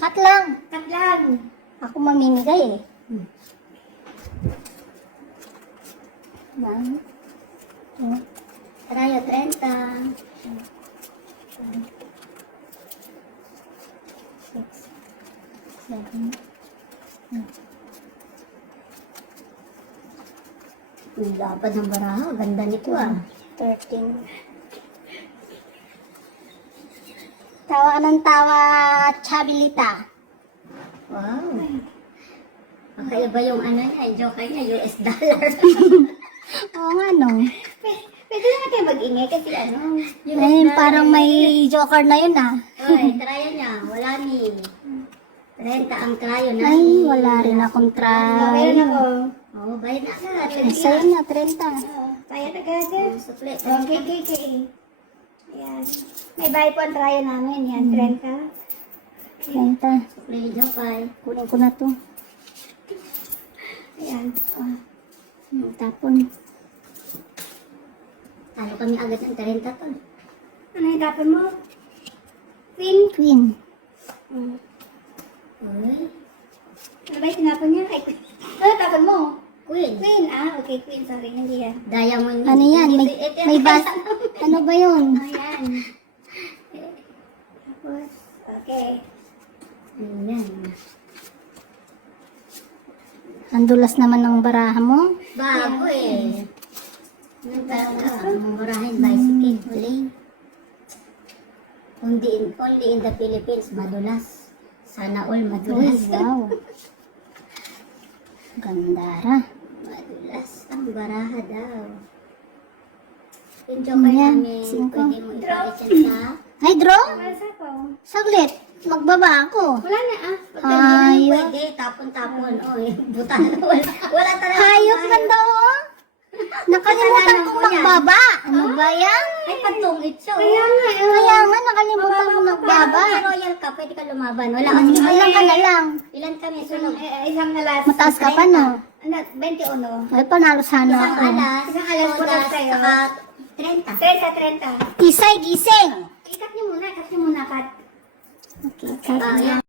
Cut lang. Cut lang. Ako mamimigay eh. One, two, Tayo, 30. six, seven, eight. Ang lapad ng baraha. Ganda nito ah. 13. Tawa ka ng tawa, Chabilita. Wow. Kakaiba yung ano niya, joker niya, US dollar. Oo nga no. Pwede na natin mag-ingay kasi ano, US Ayun, dollar. parang may joker na yun ah. Oy, tryo niya. Wala ni. 30 ang tryo na. Ay, wala rin akong try. Oo, bayad na agad. Sa'yo na, 30. Bayad agad. Supli. Okay. Ayan. May bayad po ang trial namin. Yan, 30. 30. Supli, jopay. Kunin ko na to. Ayan. Oh. Tapon. Talo kami agad ng 30 to. Ano yung tapon mo? Queen? Queen. Uy. Ano ba yung tinapon niya? Ay, ano tapon mo? Queen. Queen. Okay, Queen. Sorry, hindi yan. Diamond. Ano yan? May bas... Ano ba yun? Ayan. Tapos, okay. Ayan. Ang dulas naman ng baraha mo. Bago eh. Mumurahin bicycle. Huli. Only in the Philippines, madulas. Sana all Uy, madulas. wow. Gandara. Madulas ang baraha daw. Yung joker Ayan, namin, singko. pwede mo ipalit yan sa... Ay, draw? Wala sa po. Saglit. Magbaba ako. Wala na Pag ganyan, Hayop. pwede, tapon-tapon. Oy, butan. Wala talaga. Hayop man daw, oh. Nakalimutan kong magbaba. Ano ba yan? Ay, pantungit siya. Kaya nga, Kaya nga, nakalimutan kong magbaba. May royal ka, pwede ka lumaban. Wala ka. Sige, Ilan ka na lang. Ilan kami? Sunog. isang alas. Mataas ka pa, no? Ano, 21. Ay, panalo sana Isang ako. alas. Isang alas, sodas, punas kayo. saka 30. 30. Isay, gising. Ikat niyo muna, kat. Okay, cut. Yan.